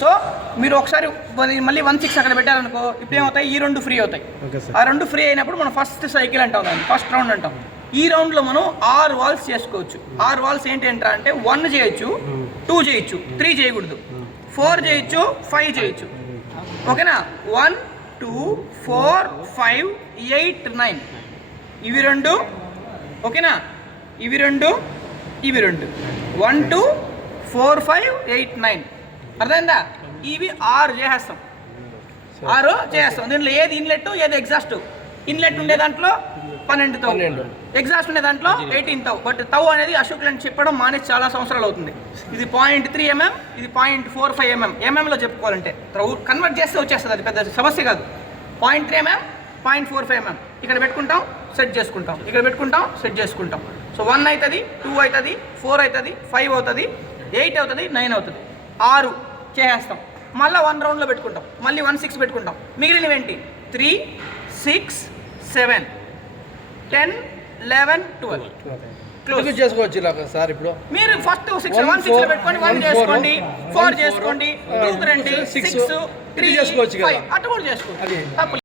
So మీరు ఒకసారి మళ్ళీ 1 6 అక్కడ పెట్టారనుకో, ఇప్పుడు ఏమవుతాయి, ఈ 2 ఫ్రీ అవుతాయి. ఆ 2 ఫ్రీ అయినప్పుడు మనం ఫస్ట్ సైకిల్ అంటాం, దాన్ని ఫస్ట్ రౌండ్ అంటాం. ఈ రౌండ్లో మనం 6 వాల్స్ చేసుకోవచ్చు. 6 వాల్స్ ఏంటి అంటే 1 చేయొచ్చు, 2 చేయొచ్చు, 3 చేయకూడదు, 4 చేయొచ్చు, 5 చేయొచ్చు. ఓకేనా? 1 2 4 5 8 9 ఇవి 2. ఓకేనా? ఇవి 2, ఇవి 2. 1 2 4 5 8 9 అర్థమైందా? ఇవి 6 చేసేస్తాం. 6 చేసేస్తాం. దీంట్లో ఏది ఇన్లెట్, ఏది ఎగ్జాస్ట్. ఇన్లెట్ ఉండే దాంట్లో 12 ఎగ్జాస్ట్ ఉండే దాంట్లో 18 బట్ తౌ అనేది అశోక్లను చెప్పడం మానేసి చాలా సంవత్సరాలు అవుతుంది. ఇది 0.3 mm, ఇది 0.45 mm. ఎంఎంలో చెప్పుకోవాలంటే కన్వర్ట్ చేస్తే వచ్చేస్తుంది, అది పెద్ద సమస్య కాదు. 0.3 mm, 0.45 mm. ఇక్కడ పెట్టుకుంటాం, సెట్ చేసుకుంటాం, ఇక్కడ పెట్టుకుంటాం, సెట్ చేసుకుంటాం. సో 1 అవుతుంది, 2 అవుతుంది, 4 అవుతుంది, 5 అవుతుంది, 8 అవుతుంది, 9 అవుతుంది. 6 చేసేస్తాం. మళ్ళీ 1 రౌండ్లో పెట్టుకుంటాం, మళ్ళీ 1 6 పెట్టుకుంటాం. మిగిలినవి ఏంటి? 3 6 7 10 11 12 క్లోజ్ చేసుకోవచ్చు ఇలా సార్. ఇప్పుడు మీరు ఫస్ట్ 1 6 లో పెట్టుకొని 1 చేసుకోండి, 4 చేసుకోండి, 2 కి రండి, 6 3 చేసుకోవచ్చు, అటు కూడా చేసుకోవచ్చు.